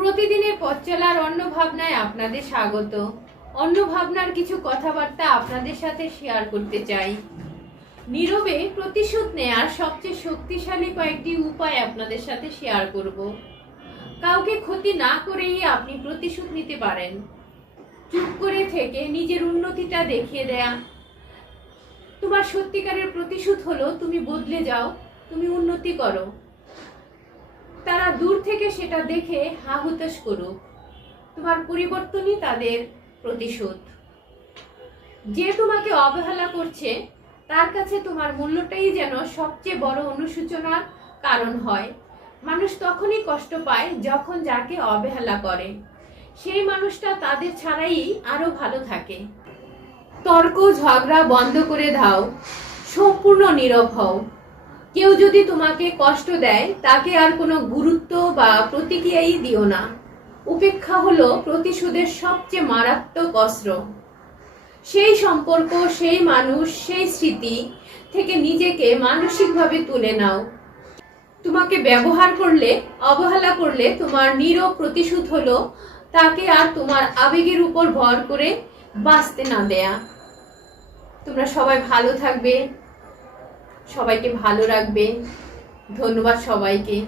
প্রতিদিনের পথ চলার অন্য ভাবনায় আপনাদের স্বাগত। অন্য ভাবনার কিছু কথাবার্তা আপনাদের সাথে শেয়ার করতে চাই। নীরবে প্রতিশোধ নেয়ার সবচেয়ে শক্তিশালী কয়েকটি উপায় আপনাদের সাথে শেয়ার করব। কাউকে ক্ষতি না করেই আপনি প্রতিশোধ নিতে পারেন। চুপ করে থেকে নিজের উন্নতিটা দেখিয়ে দেয়া। তোমার সত্যিকারের প্রতিশোধ হলো তুমি বদলে যাও, তুমি উন্নতি করো। তারা দূর থেকে সেটা দেখে হা হুতাশ করুক। তোমার পরিবর্তনই তাদের প্রতিশোধ। যে তোমাকে অবহেলা করছে তার কাছে তোমার মূল্যটাই যেন সবচেয়ে বড় অনুশোচনার কারণ হয়। মানুষ তখনই কষ্ট পায় যখন যাকে অবহেলা করে সেই মানুষটা তাদের ছাড়াই আরো ভালো থাকে। তর্ক ঝগড়া বন্ধ করে দাও, সম্পূর্ণ নীরব হও। কেউ যদি তোমাকে কষ্ট দেয় তাকে আর কোনো গুরুত্ব বা প্রতিক্রিয়াই দিও না। উপেক্ষা হলো প্রতিশোধের সবচেয়ে মারাত্মক অস্ত্র। সেই সম্পর্ক, সেই মানুষ, সেই স্মৃতি থেকে নিজেকে মানসিকভাবে তুলে নাও। তোমাকে ব্যবহার করলে, অবহেলা করলে তোমার নীরব প্রতিশোধ হলো তাকে আর তোমার আবেগের উপর ভর করে বাঁচতে না দেয়া। তোমরা সবাই ভালো থাকবে, সবাইকে ভালো রাখবে। ধন্যবাদ সবাইকে।